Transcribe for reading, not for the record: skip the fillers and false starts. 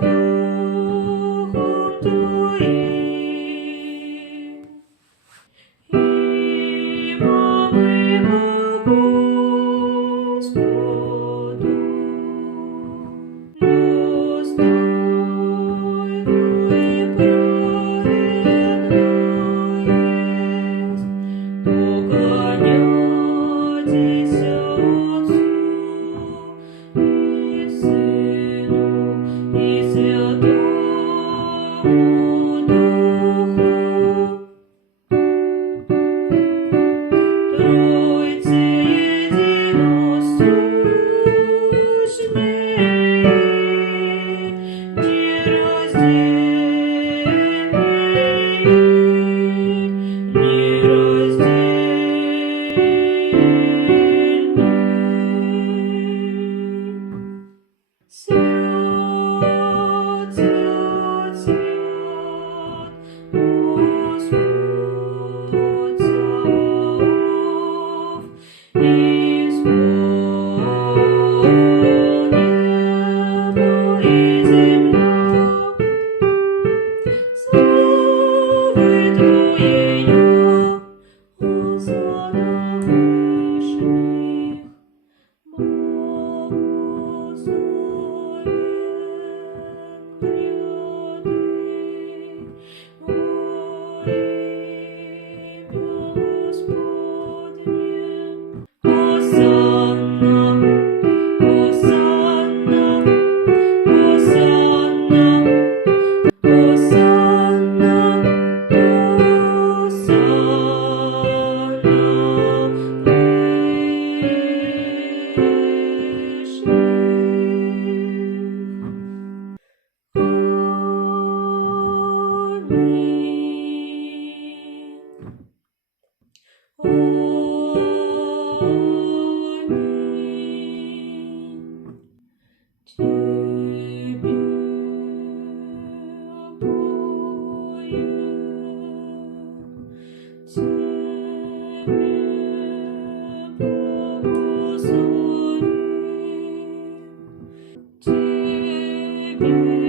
Духом Твоим, и молимо Господу, достойную и праведную поклоняйтеся Отцу и Сыну и Святому Духу, Тройце единоссущные, нераздельные. Свят, свят, свят, Господь Саваоф, исполнил небо и земля славы Твоею, осана вышних, благословен гряды во имя Господне. Осанна, осанна, осанна, осанна, осанна вышних. Аминь. Тебе поем, Тебе благословим, Тебе